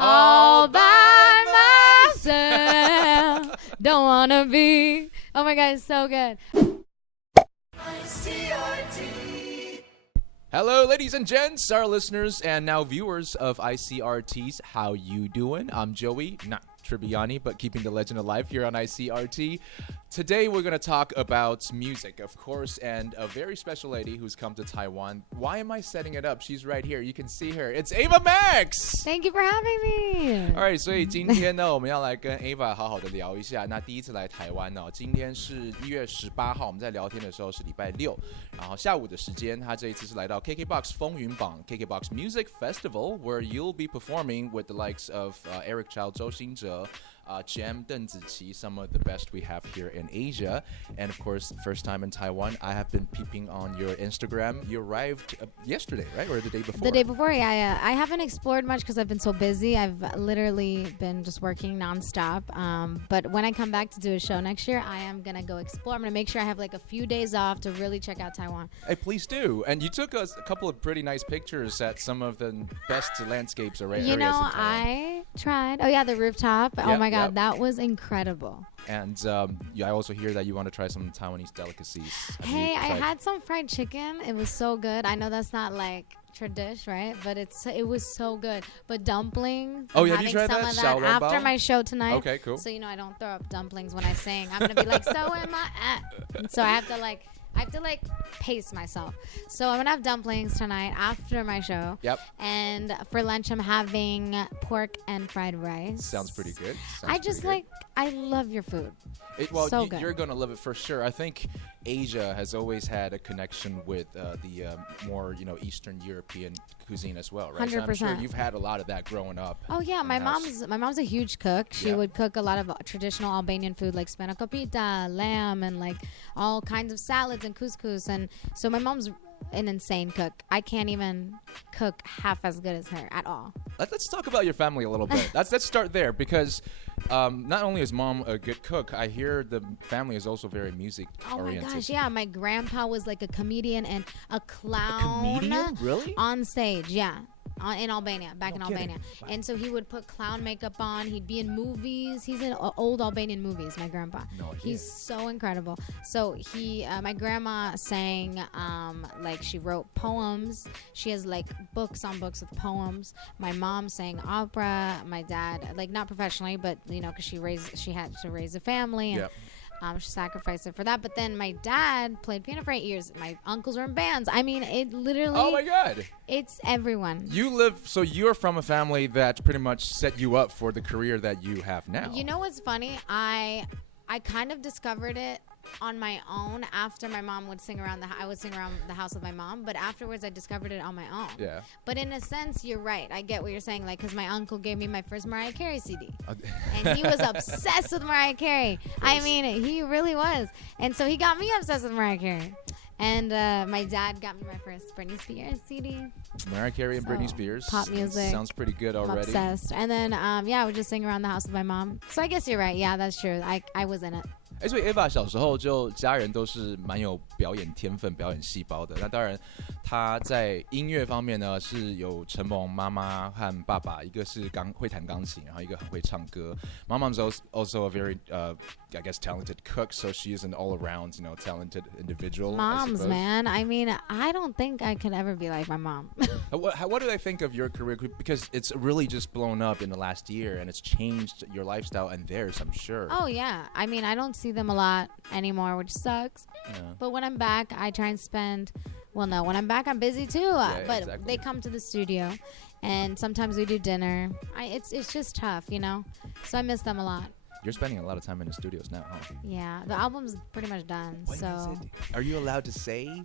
all by myself. Don't wanna be. Oh my God, it's so good. ICRT. Hello, ladies and gents, our listeners and now viewers of ICRT's How You Doing? I'm Joey, not Tribbiani, but keeping the legend alive here on ICRT. Today we're going to talk about music, of course, and a very special lady who's come to Taiwan. Why am I setting it up? She's right here. You can see her. It's Ava Max! Thank you for having me. Alright, 所以今天呢，我们要来跟 Ava 好好的聊一下。那第一次来台湾呢，今天是1月18号，我们在聊天的时候是礼拜六，然后下午的时间，他这一次是来到 KKBOX 风云榜 KKBOX Music Festival, where you'll be performing with the likes of Eric Chao, 周兴哲。Jem, 邓紫棋, some of the best we have here in Asia. And of course, first time in Taiwan, I have been peeping on your Instagram. You arrived yesterday, right? Or the day before? The day before, yeah. I haven't explored much because I've been so busy. I've literally been just working nonstop. But when I come back to do a show next year, I am going to go explore. I'm going to make sure I have like a few days off to really check out Taiwan. Hey, please do. And you took us a couple of pretty nice pictures at some of the best landscapes areas in Taiwan. I tried. Oh, yeah, the rooftop. Oh, my God. That was incredible. And I also hear that you want to try some Taiwanese delicacies. Hey, I had some fried chicken. It was so good. I know that's not like tradish, right? But it was so good. But dumplings. Oh, have you tried that? After my show tonight. Okay, cool. So, I don't throw up dumplings when I sing. I'm going to be like, so am I. And so I have to pace myself. So I'm going to have dumplings tonight after my show. Yep. And for lunch, I'm having pork and fried rice. Sounds pretty good. I love your food. You're going to love it for sure. I think Asia has always had a connection with the more, Eastern European cuisine as well, right? 100%. So I'm sure you've had a lot of that growing up. Oh, yeah. My mom's a huge cook. She would cook a lot of traditional Albanian food like spanakopita, lamb, and like all kinds of salads and couscous. And so my mom's an insane cook. I can't even cook half as good as her at all. Let's talk about your family a little bit. Let's start there because not only is mom a good cook, I hear the family is also very music oriented. Oh my gosh, yeah. My grandpa was like a comedian and a clown. A comedian? Really? On stage, yeah. In Albania, in Albania. Wow. And so he would put clown makeup on. He'd be in movies. He's in old Albanian movies, my grandpa. No idea. He's so incredible. So my grandma sang, she wrote poems. She has like books on books with poems. My mom sang opera. My dad, not professionally, but because she had to raise a family. And, she sacrificed it for that. But then my dad played piano for 8 years. My uncles were in bands. I mean, it literally... Oh, my God. It's everyone. So you're from a family that pretty much set you up for the career that you have now. You know what's funny? I kind of discovered it on my own after my mom would sing around I would sing around the house with my mom, but afterwards I discovered it on my own. Yeah. But in a sense, you're right. I get what you're saying, because my uncle gave me my first Mariah Carey CD. And he was obsessed with Mariah Carey. I mean, he really was. And so he got me obsessed with Mariah Carey. And my dad got me my first Britney Spears CD. Mariah Carey and Britney Spears. Pop music. Sounds pretty good already. I'm obsessed. And then, I would just sing around the house with my mom. So I guess you're right. Yeah, that's true. I was in it. 所以 Ava 小时候就家人都是蛮有表演天分、表演细胞的。那当然，她在音乐方面呢是有承蒙妈妈和爸爸，一个是会弹钢琴，然后一个很会唱歌。My mom's also a very, I guess, talented cook, so she is an all-around, talented individual. Moms, man. I mean, I don't think I could ever be like my mom. What do they think of your career? Because it's really just blown up in the last year, and it's changed your lifestyle and theirs, I'm sure. Oh, yeah. I mean, I don't see them a lot anymore, which sucks. Yeah. But when I'm back, I try and spend... Well, no, when I'm back, I'm busy too. But exactly. They come to the studio, and sometimes we do dinner. It's just tough, So I miss them a lot. You're spending a lot of time in the studios now, huh? Yeah, the album's pretty much done. When is it? Are you allowed to say?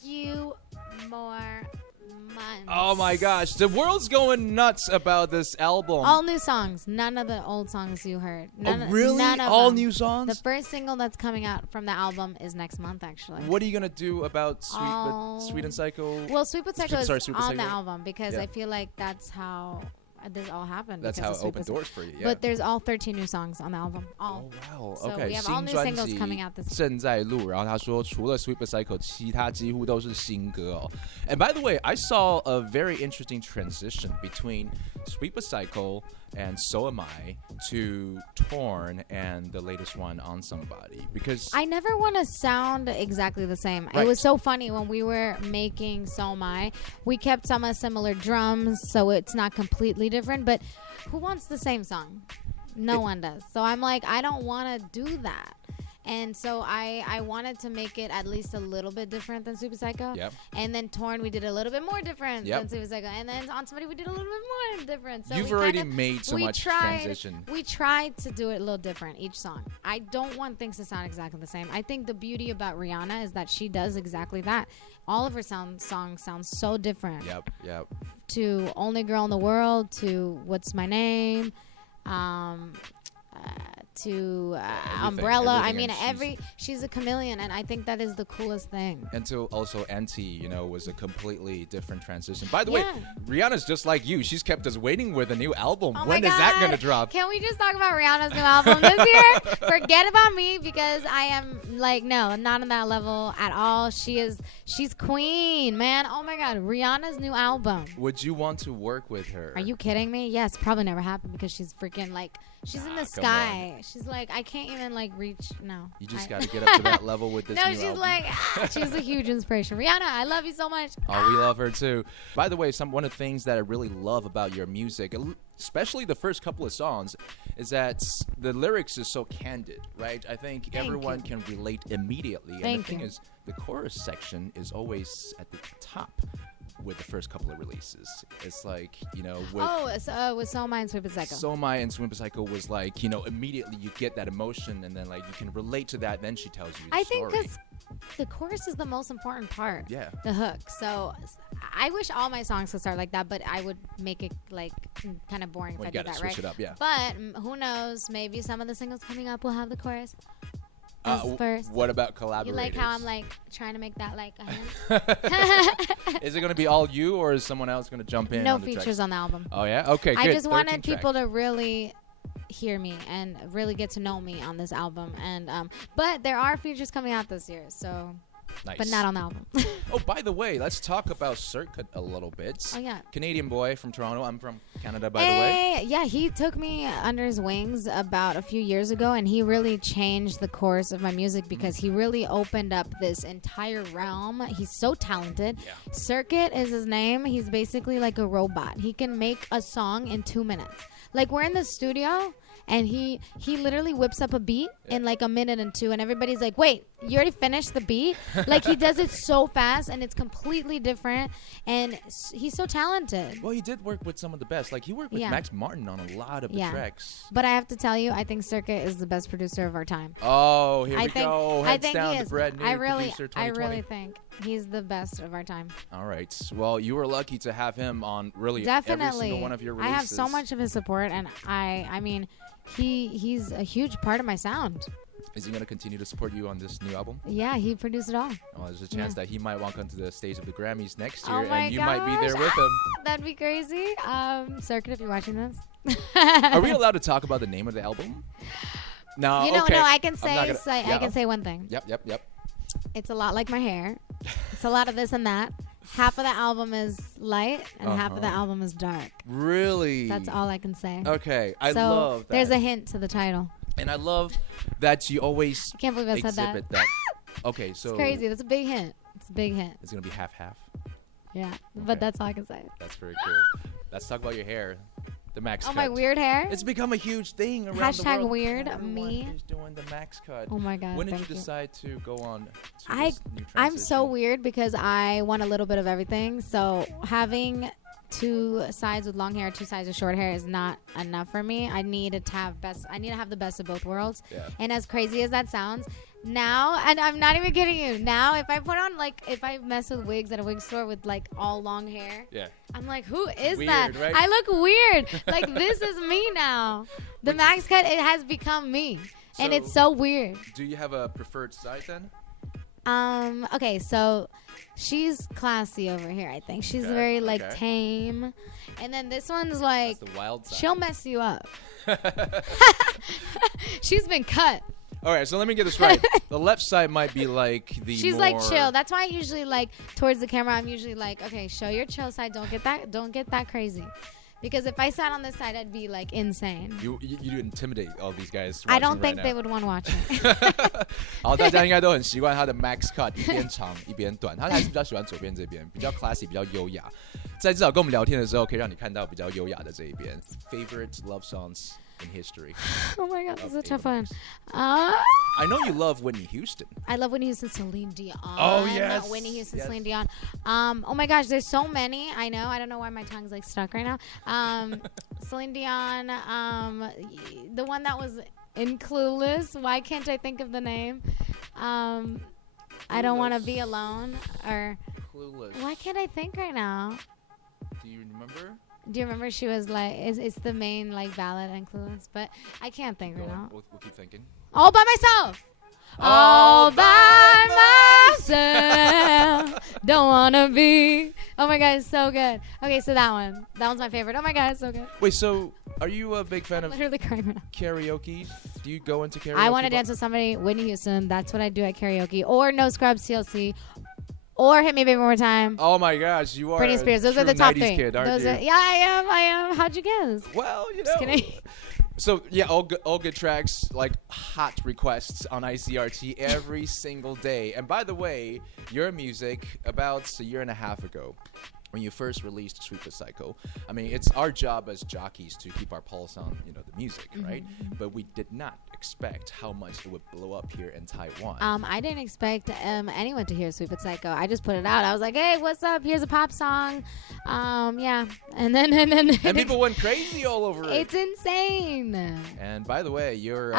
Few more months. Oh my gosh, the world's going nuts about this album. All new songs, none of the old songs you heard. Really? None of all them. New songs? The first single that's coming out from the album is next month, actually. What are you gonna do about Sweet and Psycho? Well, Sweet but Psycho is on Psycho. the album because I feel like that's how this all happened. That's how it opened doors for you. Yeah. But there's all 13 new songs on the album. All. Oh wow. So Okay. we have all new singles coming out this year. 正在录，然后他说除了 Sweet Psycho， 其他几乎都是新歌哦。And by the way, I saw a very interesting transition between Sweet Psycho and So Am I to Torn and the latest one On Somebody, because I never want to sound exactly the same. Right. It was so funny when we were making So Am I. We kept some similar drums, so it's not completely different. But who wants the same song? No one does. So I'm like, I don't want to do that. And so I wanted to make it at least a little bit different than Super Psycho. Yep. And then Torn, we did a little bit more different Yep. than Super Psycho. And then On Somebody, we did a little bit more different. So you've already made so much transition. We tried to do it a little different each song. I don't want things to sound exactly the same. I think the beauty about Rihanna is that she does exactly that. All of her songs sound so different. Yep. To Only Girl in the World, to What's My Name, to Umbrella. I mean, she's a chameleon, and I think that is the coolest thing. And to also Anti, was a completely different transition. By the way, Rihanna's just like you. She's kept us waiting with a new album. Oh when is that going to drop? Can we just talk about Rihanna's new album this year? Forget about me, because I am like, no, not on that level at all. She's queen, man. Oh my God, Rihanna's new album. Would you want to work with her? Are you kidding me? Yes, probably never happened, because she's freaking like, she's in the sky. She's like, I can't even like reach. No. You just got to get up to that level with this new album. No, she's like, she's a huge inspiration. Rihanna, I love you so much. Oh, we love her too. By the way, one of the things that I really love about your music, especially the first couple of songs, is that the lyrics is so candid, right? I think everyone can relate immediately. And the thing is, the chorus section is always at the top with the first couple of releases. It's like, with So Am I and Sweet Psycho. So Am I and Sweet Psycho was like, immediately you get that emotion, and then like you can relate to that, then she tells you the story. I think because the chorus is the most important part. Yeah. The hook. So I wish all my songs could start like that, but I would make it like kind of boring if I did that, right? Switch it up, yeah. But who knows? Maybe some of the singles coming up will have the chorus. First. What about collaborators? You like how I'm like trying to make that like a hint? Is it going to be all you, or is someone else going to jump in? No on the features tracks? on the album. Oh yeah, okay, good. I just wanted people to really hear me and really get to know me on this album, and but there are features coming out this year, so. Nice. But not on the album. Oh, by the way, let's talk about ICRT a little bit. Oh, yeah. Canadian boy from Toronto. I'm from Canada, by the way. Yeah, he took me under his wings about a few years ago, and he really changed the course of my music because he really opened up this entire realm. He's so talented. Yeah. ICRT is his name. He's basically like a robot. He can make a song in 2 minutes. Like, we're in the studio, and he literally whips up a beat in like a minute and two, and everybody's like, wait, you already finished the beat? Like, he does it so fast, and it's completely different, and he's so talented. Well, he did work with some of the best. Like, he worked with Max Martin on a lot of the tracks. But I have to tell you, I think ICRT is the best producer of our time. Oh, here we go. I think down he is. The brand new producer 2020. I really think he's the best of our time. All right. Well, you were lucky to have him on really Definitely. every single one of your releases. I have so much of his support, and I mean, he's a huge part of my sound. Is he going to continue to support you on this new album? Yeah, he produced it all. Oh, there's a chance that he might walk onto the stage of the Grammys next year, and you might be there with him. That'd be crazy. ICRT, if you're watching this. Are we allowed to talk about the name of the album? No, no, I can say I can say one thing. Yep. It's a lot like my hair. It's a lot of this and that. Half of the album is light and half of the album is dark. Really? That's all I can say. Okay, I love that. There's a hint to the title. And I love that you always I can't believe I said that. Okay, so it's crazy. That's a big hint. It's a big hint. It's gonna be half-half. Yeah, okay. But that's all I can say. That's very cool. Let's talk about your hair. The max cut. Oh, my weird hair? It's become a huge thing around the world. #weird me. Everyone is doing the max cut. Oh my God. When did you decide to go on to this new I'm so weird because I want a little bit of everything. So having 2 sides with long hair, 2 sides with short hair is not enough for me. I need to have the best of both worlds. Yeah. And as crazy as that sounds, now, and I'm not even kidding you, now if I mess with wigs at a wig store with like all long hair, I'm like, who is weird, that? Right? I look weird. Like, this is me now. The max cut, it has become me. And it's so weird. Do you have a preferred side then? Okay, so she's classy over here, I think. She's very, like, tame. And then this one's, like, That's the wild side. she'll mess you up. She's been cut. All right, so let me get this right. The left side might be, like, the She's, more... like, chill. That's why I usually, like, towards the camera, I'm usually like, okay, show your chill side. Don't get that crazy. Because if I sat on this side, I'd be, like, insane. You intimidate all these guys. I don't think they would want to watch it. 好，大家应该都很习惯他的 max cut 一边长一边短，他还是比较喜欢左边这边，比较 classy， 比较优雅。在至少跟我们聊天的时候，可以让你看到比较优雅的这一边。Favorite love songs in history? Oh my God, this is a tough one. I know you love Whitney Houston. I love Whitney Houston, Celine Dion. Oh, yes. Whitney Houston, yes. Celine Dion. Oh my gosh, there's so many. I know. I don't know why my tongue's like stuck right now. Celine Dion. The one that was in Clueless. Why can't I think of the name? I don't want to be alone. Or Clueless. why can't I think right now? Do you remember? Do you remember she was like, it's the main like ballad in Clueless, but I can't think right now. We'll keep thinking. All by myself. All by myself. Don't wanna be. Oh my God, it's so good. Okay, so that one's my favorite. Oh my God, it's so good. Wait, so are you a big fan I'm of literally crying right now. karaoke? Do you go into karaoke? I want to dance with somebody, Whitney Houston. That's what I do at karaoke. Or No Scrubs TLC. Or Hit Me Baby One More Time. Oh my gosh, you are Britney Spears. Those a are the true top 90s three. kid, aren't you? Yeah, I am. How'd you guess? Well, you know. Just kidding. So yeah, all good tracks, like hot requests on ICRT every single day. And by the way, your music about a year and a half ago, when you first released Sweet But Psycho, I mean, it's our job as jockeys to keep our pulse on, the music, right? But we did not expect how much it would blow up here in Taiwan. I didn't expect anyone to hear Sweet But Psycho. I just put it out. I was like, hey, what's up? Here's a pop song. Yeah. And then people went crazy all over it. It's insane. And by the way, your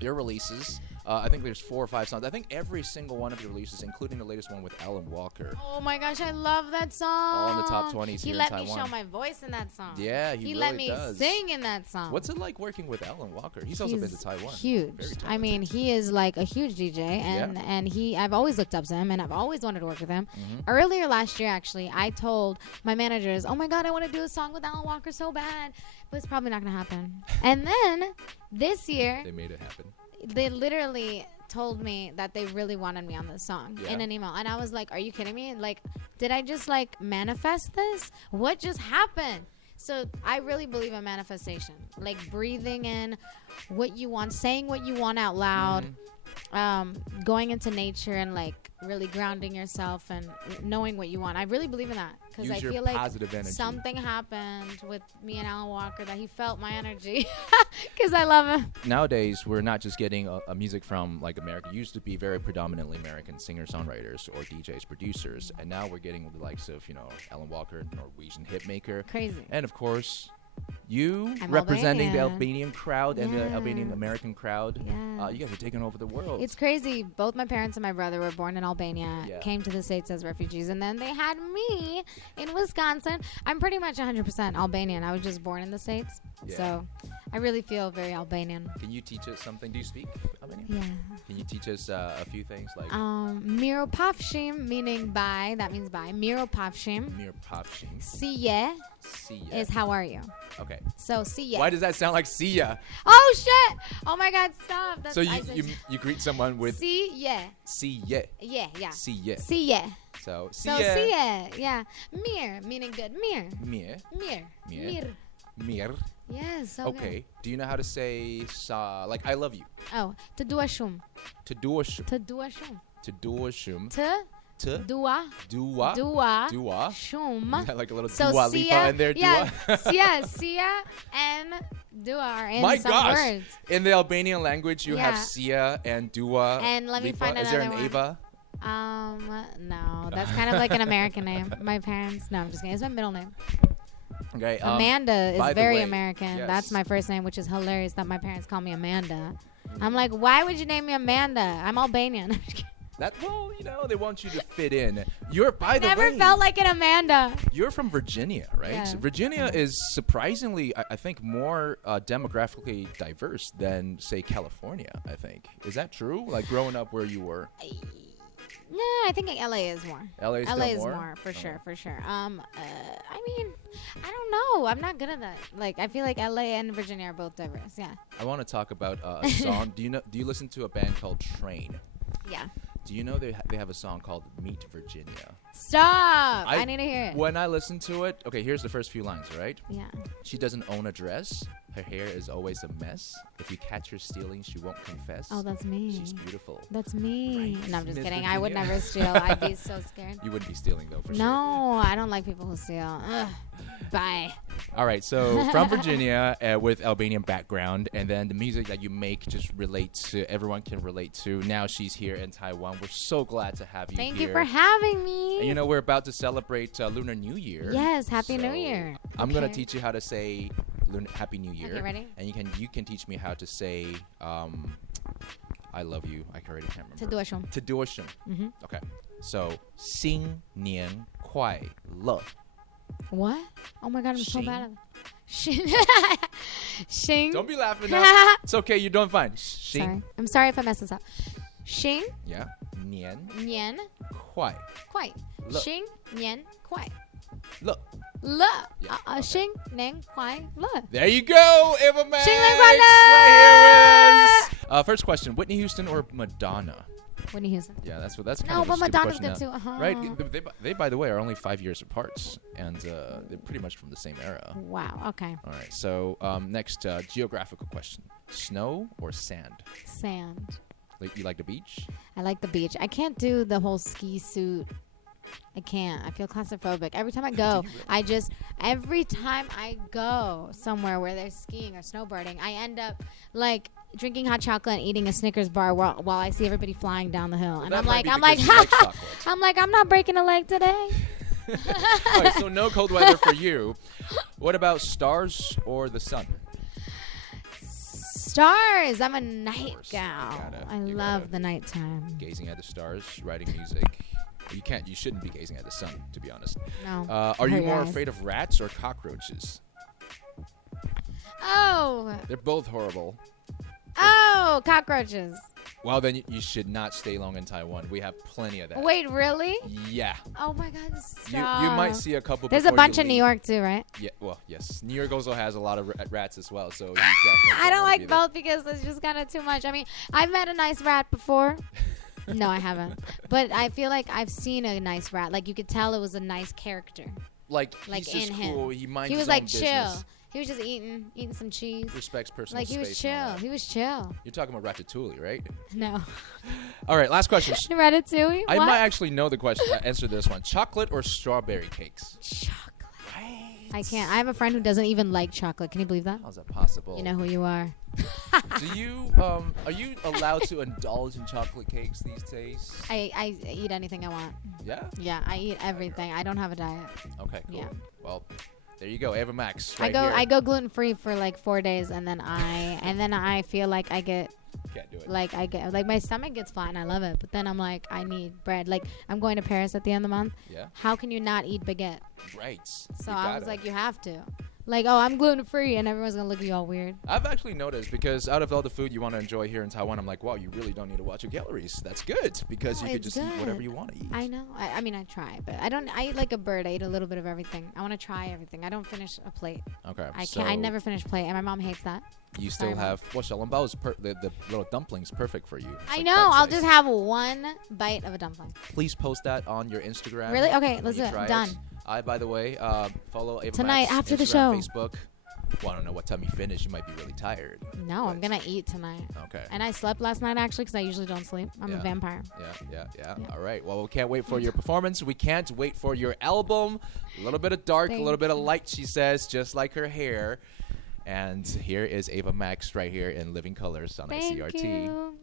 releases, I think there's 4 or 5 songs. I think every single one of your releases, including the latest one with Alan Walker. Oh my gosh, I love that song. All in the top 20s He here let in me Taiwan. show my voice in that song. Yeah, he really let me does. sing in that song. What's it like working with Alan Walker? He's also been to Taiwan. Huge. I mean, he is like a huge DJ, and I've always looked up to him, and I've always wanted to work with him. Earlier last year, actually, I told my managers, oh my God, I want to do a song with Alan Walker so bad, but it's probably not going to happen. And then this year, they made it happen. They literally told me that they really wanted me on this song in an email, and I was like, are you kidding me? Like, did I just like manifest this? What just happened? So I really believe in manifestation, like breathing in what you want, saying what you want out loud, going into nature and like really grounding yourself and knowing what you want. I really believe in that because I feel like something happened with me and Alan Walker that he felt my energy because I love him. Nowadays, we're not just getting a music from like America. It used to be very predominantly American singer-songwriters or DJs, producers, and now we're getting the likes of Alan Walker, Norwegian hitmaker, crazy, and of course. You I'm representing the Albanian. Albanian crowd and the Albanian American crowd. Yes. You guys are taking over the world. It's crazy. Both my parents and my brother were born in Albania, came to the States as refugees, and then they had me in Wisconsin. I'm pretty much 100% Albanian. I was just born in the States. So I really feel very Albanian. Can you teach us something? Do you speak Albanian? Yeah. Can you teach us a few things like Miro Pavshim, meaning bye. That means bye. Miro Pavshim. Miro Pavshim. See ya is how are you. Okay. So see ya. Why does that sound like see ya? Oh shit! Oh my God! Stop. That's so you greet someone with see ya. See ya. Yeah. See ya. See ya. So see ya. See ya. Yeah. Mir meaning good. Mir. Yes. So okay. Good. Do you know how to say like I love you? Oh, te duashum. Te duashum. Te duashum. Te duashum. Te dua. Shum. Like a little so Dua Lipa in there. Yeah. Sia and Dua are in My some gosh. words. In the Albanian language, you have Sia and Dua. And let me Lipa. find Is there an another Ava? No. That's kind of like an American name. My parents. No, I'm just kidding. It's my middle name. Okay. Amanda is very American. Yes. That's my first name, which is hilarious that my parents call me Amanda. I'm like, why would you name me Amanda? I'm Albanian. They want you to fit in. You're, by the way, never felt like an Amanda. You're from Virginia, right? Yeah. So Virginia is surprisingly, I think, more demographically diverse than, say, California, I think. Is that true? Like, growing up where you were? No, I think LA is more. LA is LA still is more? more for sure, for sure. I mean, I don't know. I'm not good at that. Like, I feel like LA and Virginia are both diverse. Yeah. I want to talk about a song. Do you listen to a band called Train? Yeah. Do you know they have a song called Meet Virginia? Stop! I need to hear it. When I listen to it, okay, here's the first few lines, all right? Yeah. She doesn't own a dress. Her hair is always a mess. If you catch her stealing, she won't confess. Oh, that's me. She's beautiful. That's me. Right. No, I'm just Miss kidding. Virginia. I would never steal. I'd be so scared. You wouldn't be stealing, though, for sure. No, I don't like people who steal. Ugh. Bye. All right, so from Virginia with Albanian background, and then the music that you make just relates to, everyone can relate to. Now she's here in Taiwan. We're so glad to have you Thank here. you for having me. And you know, we're about to celebrate Lunar New Year. Yes, Happy New Year. I'm going to teach you how to say Happy New Year. Okay, ready? And you can teach me how to say I love you. I already can't remember. Teduoshum. Mm-hmm. Okay. So, 新年快乐. What? Oh my God, I'm so bad at it. Shing. Don't be laughing now. It's okay, you're doing fine. Sorry. I'm sorry if I mess this up. Shing. Yeah. 年 Nian. 快 Kuai. 乐 Shing. Nian. Kuai. 乐. Le. Yeah, okay. Shing. Nian. Kuai. Le. There you go, Ava Max. 新年快乐! Right here is. First question: Whitney Houston or Madonna? Whitney Houston. Yeah, that's kind No, of a but stupid Madonna's question good now. too. Right? They, by the way, are only 5 years apart, and they're pretty much from the same era. Wow. Okay. All right. So next, geographical question: Snow or sand? Sand. You like the beach? I like the beach. I can't do the whole ski suit. I can't. I feel claustrophobic. Every time I go, every time I go somewhere where there's skiing or snowboarding, I end up like drinking hot chocolate and eating a Snickers bar while I see everybody flying down the hill. And I'm like, I'm not breaking a leg today. All right, so no cold weather for you. What about stars or the sun? Stars. I'm a night gal. I You love gotta- the nighttime. Gazing at the stars, writing music. You shouldn't be gazing at the sun, to be honest. No. Are you Hurt your more eyes. afraid of rats or cockroaches? Oh. They're both horrible. Oh, cockroaches. Well, then you should not stay long in Taiwan. We have plenty of that. Wait, really? Yeah. Oh my God, You stop. might see a couple. There's a before bunch you in New leave. York too, right? Yeah. Well, yes. New York also has a lot of rats as well. So you definitely I don't wanna be like there. both because it's just kind of too much. I mean, I've met a nice rat before. No, I haven't. But I feel like I've seen a nice rat. Like you could tell it was a nice character. Like Like he's just in him. cool. He minds He was his like own chill. business. He was just eating some cheese. Respects personal Like he was space and all chill. that. He was chill. You're talking about Ratatouille, right? No. All right. Last question. Ratatouille? I What? might actually know the question. Answer this one: chocolate or strawberry cakes? Chocolate. Right. I can't. I have a friend who doesn't even like chocolate. Can you believe that? How's that possible? You know who you are. Do you are you allowed to indulge in chocolate cakes these days? I eat anything I want. Yeah. Yeah, I eat everything. I don't have a diet. Okay. Cool. Yeah. Well, there you go, Ava Max. I Right go here. I go gluten free for like 4 days, and then I feel like I get Can't do it. like my stomach gets flat and I love it, but then I'm like I need bread. Like I'm going to Paris at the end of the month. Yeah. How can you not eat baguette? Right. So You I gotta. was like, you have to. Like, oh, I'm gluten free, and everyone's gonna look at you all weird. I've actually noticed because out of all the food you want to enjoy here in Taiwan, I'm like, wow, you really don't need to watch your calories. That's good because No, you could it's just eat whatever good. you want to eat. I know. I mean, I try, but I don't. I eat like a bird. I eat a little bit of everything. I want to try everything. I don't finish a plate. Okay. I so can't. I never finish a plate, and my mom hates that. You still Sorry, Mom. have well, xiaolongbao is the little dumplings perfect for you. It's I like know. bite I'll size. just have one bite of a dumpling. Please post that on your Instagram. Really? Okay, when let's you do it. try Done. I, by the way, follow Ava Tonight, Max, after the Instagram, show. Facebook. Well, I don't know what time you finish. You might be really tired. No, I'm But- gonna eat tonight. Okay. And I slept last night actually because I usually don't sleep. I'm a Yeah. vampire. Yeah. Yeah. All right. Well, we can't wait for your performance. We can't wait for your album. A little bit of dark, a Thank little bit of you. light, she says, just like her hair. And here is Ava Max right here in Living Colors on Thank ICRT. you.